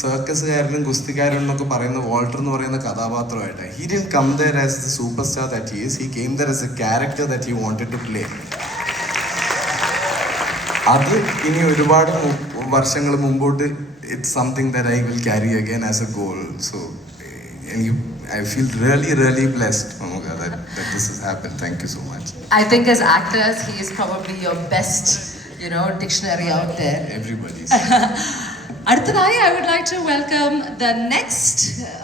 സർക്കസുകാരനും ഗുസ്തിക്കാരനും എന്നൊക്കെ പറയുന്ന വാൾട്ടർ എന്ന് പറയുന്ന കഥാപാത്രമായിട്ട് he didn't come there as the super star that he is. He came there as a character that he wanted to play. അത് ഇനി ഒരുപാട് വർഷങ്ങൾ മുമ്പോട്ട് it's something that I will carry again as a goal. So I feel really blessed, Mamuka, that this has happened. Thank you so much. I think as actors, he is probably your best, dictionary out there. Everybody's. അടുത്തതായി I would like to welcome the next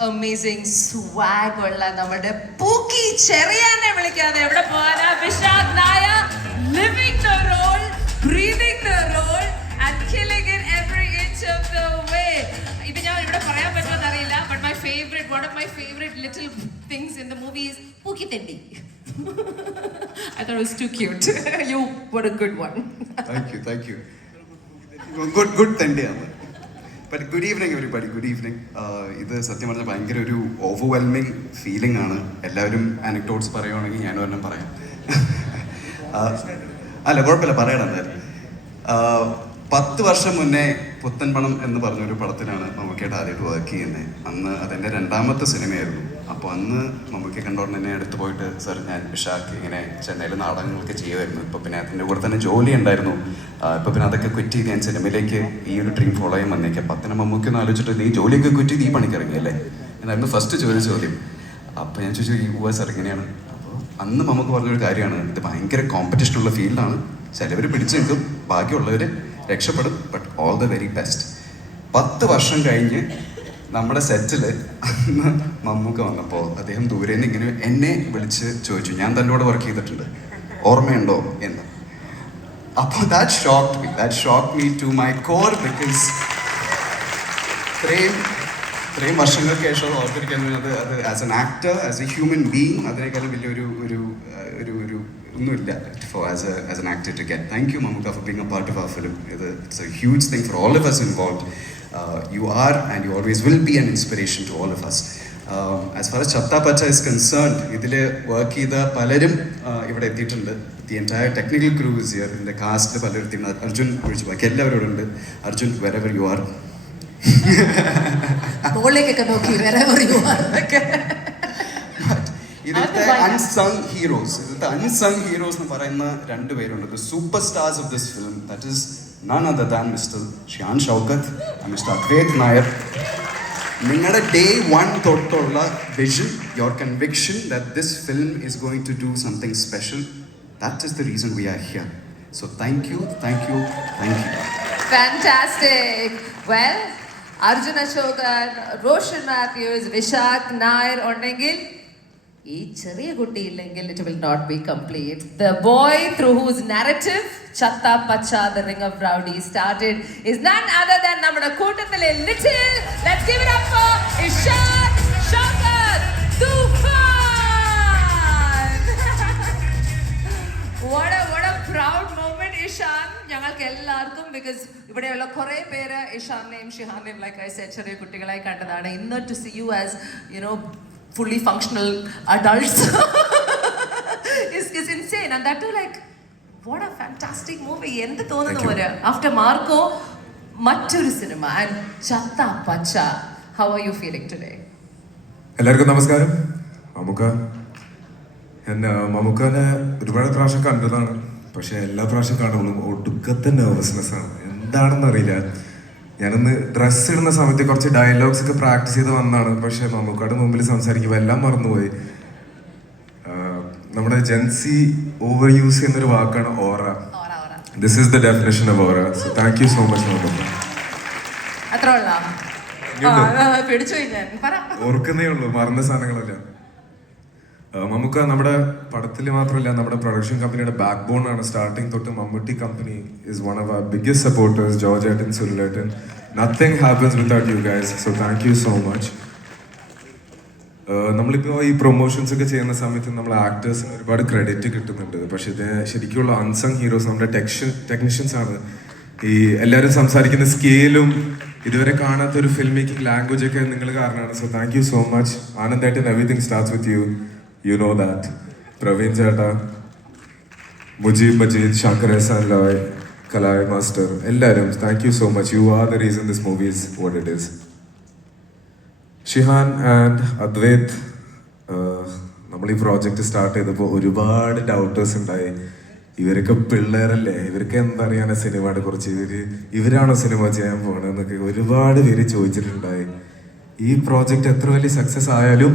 amazing swag ഉള്ള നമ്മുടെ പൂക്കി ചെറിയാനെ വിളിക്കാതെ എവിടെ പോകാനാ? Vishakh Nair, living the role, breathing the role and killing it every inch of the way. ഇപ്പൊ ഞാൻ ഇവിടെ പറയാൻ പറ്റുമെന്ന് അറിയില്ല, but one of my favorite little things in the movie is പൂക്കി തെണ്ടി. I thought it was too cute. You were a good one. Thank you. Good തെണ്ടിയാണ്. But good evening everybody, good evening. ഇത് സത്യം പറഞ്ഞാൽ ഭയങ്കര ഒരു overwhelming feeling ആണ്. എല്ലാവരും anecdotes പറയുകയാണെങ്കിൽ ഞാനും ഒരെണ്ണം പറയാം. അല്ല കുഴപ്പമില്ല, പറയണം എന്തായാലും. 10 വർഷം മുന്നേ പുത്തൻ പണം എന്ന് പറഞ്ഞൊരു പടത്തിലാണ് മമ്മൂക്കയുടെ ആദ്യമായിട്ട് വർക്ക് ചെയ്യുന്നത്. അന്ന് അതെൻ്റെ 2ാമത്തെ സിനിമയായിരുന്നു. അപ്പോൾ അന്ന് മമ്മൂക്കയെ കണ്ടോണ്ട് തന്നെ അടുത്ത് പോയിട്ട് സാർ ഞാൻ വിശാഖ് ഇങ്ങനെ ചെന്നൈയിൽ നാടകങ്ങളൊക്കെ ചെയ്യുമായിരുന്നു. ഇപ്പോൾ പിന്നെ അതിൻ്റെ കൂടെ തന്നെ ജോലി ഉണ്ടായിരുന്നു. ഇപ്പോൾ പിന്നെ അതൊക്കെ ക്വിറ്റ് ചെയ്ത് ഞാൻ സിനിമയിലേക്ക് ഈ ഒരു ഡ്രീം ഫോളോ ചെയ്യാൻ വന്നേക്കാം. അപ്പോൾ തന്നെ മമ്മൂക്കി ഒന്ന് ആലോചിച്ചിട്ട് നീ ജോലിയൊക്കെ ക്വിറ്റ് ചെയ്ത് ഈ പണിക്കിറങ്ങിയല്ലേ എന്നായിരുന്നു ഫസ്റ്റ് ചോദ്യം. അപ്പോൾ ഞാൻ ചോദിച്ചു ഈ സാർ എങ്ങനെയാണ്? അപ്പോൾ അന്ന് മമ്മൂക്ക് പറഞ്ഞൊരു കാര്യമാണ്, ഇത് ഭയങ്കര കോമ്പറ്റീഷനുള്ള ഫീൽഡാണ്, ചിലവർ പിടിച്ചു നിൽക്കും, ബാക്കിയുള്ളവർ രക്ഷപ്പെടും, but all the very best. 10 വർഷം കഴിഞ്ഞ് നമ്മുടെ സെറ്റിൽ അന്ന് മമ്മൂക്ക വന്നപ്പോൾ അദ്ദേഹം ദൂരെ നിന്ന് ഇങ്ങനെ എന്നെ വിളിച്ച് ചോദിച്ചു, ഞാൻ തൻ്റെ കൂടെ വർക്ക് ചെയ്തിട്ടുണ്ട്, ഓർമ്മയുണ്ടോ എന്ന്. അപ്പോൾ that shocked me to my core, because ഇത്രയും വർഷങ്ങൾക്ക് ശേഷം ഓർത്തിരിക്കാൻ അത് as an actor, as a human being, അതിനേക്കാളും വലിയൊരു ഒന്നുമില്ല as an actor to get. Thank you Mamuka for being a part of our film. It's a huge thing for all of us involved. You are and you always will be an inspiration to all of us. As far as Chatta Pacha is concerned, ഇതില് work ചെയ്ത പലരും ഇവിടെ എത്തിയിട്ടുണ്ട്. The entire technical crew is here. In the cast പലരും അർജുൻ ഒഴിച്ച് ബാക്കി എല്ലാവരും ഉണ്ട്. Arjun, wherever you are. ബോളിലേക്കൊക്കെ നോക്കി wherever you are. ഇതിലത്തെ അൺസങ് ഹീറോസ് എന്ന് പറയുന്ന 2 പേരുണ്ട്. The super stars of this film, that is none other than mister Shiyan Shoukath and mister Adwaith Nair. നിങ്ങളുടെ ഡേ 1 തൊട്ടുള്ള vision, your conviction that this film is going to do something special, that is the reason we are here. So thank you. Fantastic. Well, Arjun Ashokan, Roshan Mathews, Vishakh Nair ഉണ്ടെങ്കിൽ ഈ ചെറിയ കുട്ടിയില്ലെങ്കിൽ it will not be complete. The boy through whose narrative Chatta Pacha, the Ring of Rowdy started is none other than നമ്മുടെ കൂട്ടത്തിലെ little. Let's give it up for Ishaan Shaukat Tufan. What a proud moment, Ishaan. ഞങ്ങൾക്ക് എല്ലാവർക്കും, because ഇവിടെയുള്ള കുറേ പേര് ഇഷാനെയും ഷിഹാനെയും like I said ചെറിയ കുട്ടികളായി കണ്ടതാണ്. ഇന്ന് to see you as fully functional adults is insane, and that too, like, what a fantastic movie. എന്ത് തോന്നുന്നു പോലെ after Marco മറ്റൊരു cinema and Chatta Pacha. How are you feeling today? എല്ലാവർക്കും നമസ്കാരം. മമ്മൂക്കനെ ഒരുപാട് പ്രാവശ്യം കണ്ടതാണ്, പക്ഷെ എല്ലാ പ്രാവശ്യം കാണുമ്പോഴും ഒടുക്കത്തെ നെർവസ്നെസ് ആണ്, എന്താണെന്ന് അറിയില്ല. ഞാനൊന്ന് ഡ്രസ്സ് ഇടുന്ന സമയത്ത് കുറച്ച് ഡയലോഗ്സ് ഒക്കെ പ്രാക്ടീസ് ചെയ്ത് വന്നതാണ്, പക്ഷെ മമ്മൂക്കയുടെ മുമ്പിൽ സംസാരിക്കുമ്പോൾ എല്ലാം മറന്നുപോയി. നമ്മുടെ ജെൻസി ഓവർ യൂസ് ചെയ്യുന്നൊരു വാക്കാണ് aura. This is the definition of aura. So thank you so much Mammookka. ഓർക്കുന്നേ ഉള്ളൂ, മറന്ന സാധനങ്ങളല്ല. മമ്മൂക്ക നമ്മുടെ പടത്തിൽ മാത്രമല്ല, നമ്മുടെ പ്രൊഡക്ഷൻ കമ്പനിയുടെ ബാക്ക് ബോൺ ആണ്. സ്റ്റാർട്ടിങ് തൊട്ട് Mammootty company is one of our biggest supporters. George ഏട്ടൻ, സുനിലേട്ടൻ, nothing happens without you guys. So thank you so much. നമ്മളിപ്പോൾ ഈ പ്രൊമോഷൻസ് ഒക്കെ ചെയ്യുന്ന സമയത്ത് നമ്മൾ ആക്ടേഴ്സിന് ഒരുപാട് ക്രെഡിറ്റ് കിട്ടുന്നുണ്ട്, പക്ഷെ ഇത് ശരിക്കുള്ള അൺസങ് ഹീറോസ് നമ്മുടെ ടെക്നീഷ്യൻസ് ആണ്. ഈ എല്ലാവരും സംസാരിക്കുന്ന സ്കെയിലും ഇതുവരെ കാണാത്തൊരു ഫിൽം മേക്കിംഗ് ലാംഗ്വേജ് ഒക്കെ നിങ്ങൾ കാരണമാണ്. So thank you so much. ആനന്ദേട്ടൻ, everything starts with you. You know that. Praveen Chata, Mujib Majid, Shankar Ehsan Loy, Kalai Master, Ellarum, thank you so much. You are the reason this movie is what it is. Shihan and Advaith നമ്മൾ ഈ project start ചെയ്തപ്പോൾ ഒരുപാട് ഡൗട്ടേഴ്സ് ഉണ്ടായി. ഇവരൊക്കെ പിള്ളേരല്ലേ, ഇവർക്ക് എന്തറിയാനാ സിനിമയെ കുറിച്ച്, ഇവരാണോ സിനിമ ചെയ്യാൻ പോകണമെന്നൊക്കെ ഒരുപാട് പേര് ചോദിച്ചിട്ടുണ്ടായി. ഈ പ്രോജക്റ്റ് എത്ര വലിയ സക്സസ് ആയാലും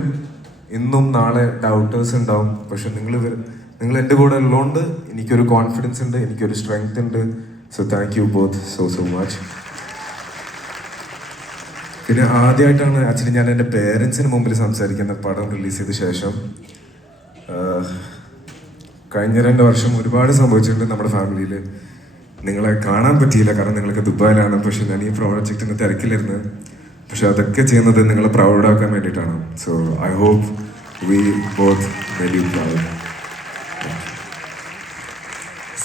ഇന്നും നാളെ ഡൗട്ടേഴ്സ് ഉണ്ടാവും. പക്ഷെ നിങ്ങൾ എൻ്റെ കൂടെ ഉള്ളതുകൊണ്ട് എനിക്കൊരു കോൺഫിഡൻസ് ഉണ്ട്, എനിക്കൊരു സ്ട്രെങ്ത് ഉണ്ട്. So thank you both so much. പിന്നെ ആദ്യമായിട്ടാണ് ആക്ച്വലി ഞാൻ എൻ്റെ പേരൻസിന് മുമ്പിൽ സംസാരിക്കുന്ന പടം റിലീസ് ചെയ്ത ശേഷം. കഴിഞ്ഞ 2 വർഷം ഒരുപാട് സംഭവിച്ചിട്ടുണ്ട് നമ്മുടെ ഫാമിലിയിൽ. നിങ്ങളെ കാണാൻ പറ്റിയില്ല, കാരണം നിങ്ങളൊക്കെ ദുബായിലാണ്. പക്ഷെ ഞാൻ ഈ പ്രോജക്റ്റിന് തിരക്കിലിരുന്ന്, പക്ഷെ അതൊക്കെ ചെയ്യുന്നത് നിങ്ങളെ പ്രൗഡാക്കാൻ വേണ്ടിയിട്ടാണ്. So I hope we both very proud.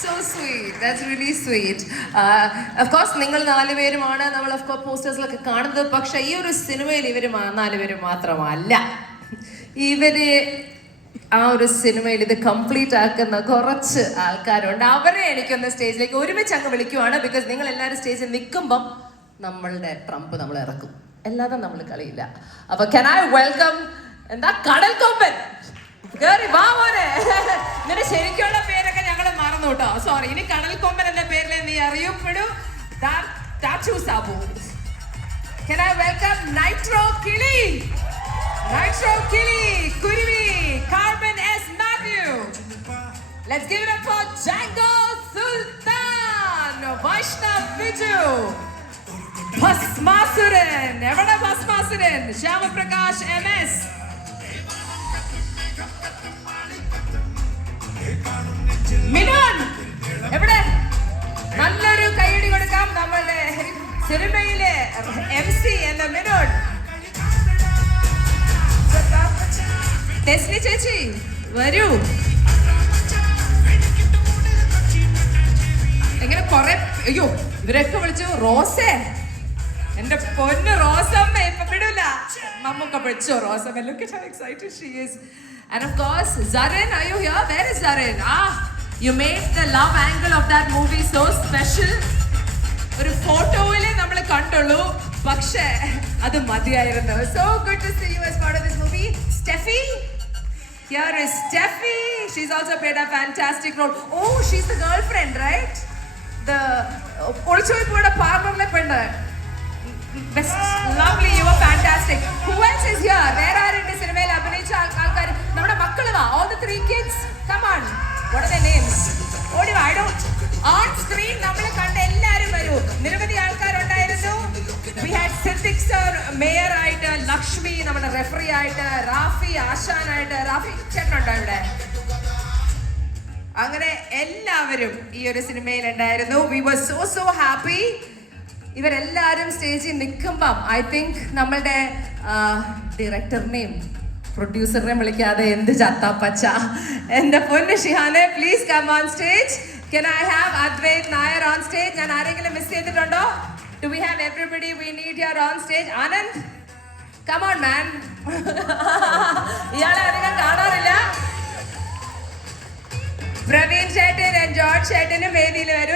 So sweet. That's really sweet. Of course, നിങ്ങൾ 4 പേരുമാണ് നമ്മൾ of course പോസ്റ്റേഴ്സിലൊക്കെ കാണുന്നത്. പക്ഷെ ഈ ഒരു സിനിമയിൽ ഇവർ 4 പേര് മാത്രമല്ല. ഇവര് ആ ഒരു സിനിമയിൽ ഇത് കംപ്ലീറ്റ് ആക്കുന്ന കുറച്ച് ആൾക്കാരുണ്ട്. അവരെ എനിക്കൊന്ന് സ്റ്റേജിലേക്ക് ഒരുമിച്ച് അങ്ങ് വിളിക്കുവാണ്. ബിക്കോസ് നിങ്ങൾ എല്ലാവരും സ്റ്റേജിൽ നിൽക്കുമ്പം നമ്മളുടെ ട്രംപ് നമ്മൾ ഇറക്കും, അല്ലാതെ നമ്മൾ കളിയില്ല. അപ്പൊ can I welcome എന്താ കടൽ കൊമ്പൻ കേറി വാ മോനെ. നിന്റെ ശരിക്കുള്ള പേരൊക്കെ ഞങ്ങൾ മറന്നു കേട്ടോ, സോറി. ഇനി കടൽ കൊമ്പൻ എന്ന പേരിൽ നീ അറിയപ്പെടൂ. Tachu Sabu. Can I welcome nitro Kili, nitro Kili Kuruvi, carbon S Mathew. Let's give it up for Django Sultan, Vaishnav Viju, Bhasmasuran. എവിടെ ഭസ്മാസുരൻ? ശ്യാമപ്രകാശ് MS. മിനോൻ എവിടെ? നല്ലൊരു കൈയടി കൊടുക്കാം നമ്മളുടെ സിനിമയിലെ MC എന്ന മിനോൻ. ടെസ്ലി ചേച്ചി വരൂ. എങ്ങനെ കൊറേ, അയ്യോ ഇവരൊക്കെ വിളിച്ചു. റോസേ, എന്റെ പൊന്ന് റോസമ്മ, ഇപ്പൊ വിടൂല. മമ്മൊക്കെ വിളിച്ചോ Rosamma. Look at how excited she is. And of course, Zarin, are you here? Where is Zarin? You made the love angle of that movie so special. ഒരു ഫോട്ടോയിലേ നമ്മൾ കണ്ടുള്ളൂ, പക്ഷേ അത് മതിയായിരുന്നു. So good to see you as part of this movie. Steffi, here is Steffi. She's also played a fantastic role. Oh, she's the girlfriend, right? The ഒളിച്ചോയിപ്പൂടെ പാർലറിലെ പെണ്ണ്. Best, lovely, you were fantastic. Who else is here? Where are in the സിനിമയിൽ അഭിനയിച്ച ആൾക്കാർ? നമ്മുടെ മക്കളുവാ, all the 3 kids. Come on, what are their names? ഓടി വാ. I don't, on screen നമ്മൾ കണ്ട എല്ലാവരും വരൂ. നിരവധി ആൾക്കാരുണ്ടായിരുന്നു. We had Siddique sir mayor ആയിട്ട്, ലക്ഷ്മി നമ്മുടെ റെഫറി ആയിട്ട്, റാഫി ആശാനായിട്ട്. റാഫി ചേട്ടനുണ്ടോ ഇവിടെ? അങ്ങനെ എല്ലാവരും ഈ ഒരു സിനിമയിൽ ഉണ്ടായിരുന്നു. We were so happy. ഇവരെല്ലാവരും സ്റ്റേജിൽ നിൽക്കുമ്പം ഐ തിങ്ക് നമ്മളുടെ ഡയറക്ടറിനെയും പ്രൊഡ്യൂസറിനെയും വിളിക്കാതെ എന്ത് ചത്താപ്പച്ച. എൻ്റെ പൊന്ന് ഷിഹാനെ, please come on stage. Can I have Advait Nair on stage? ഞാൻ ആരെങ്കിലും മിസ് ചെയ്തിട്ടുണ്ടോ? Do we have everybody we need here on stage? Anand, come on man. ഇയാളെ അധികം കാണാറില്ല. പ്രവീൺ ചേട്ടൻ, ജോർജ് ചേട്ടനും വേദിയിൽ വരും.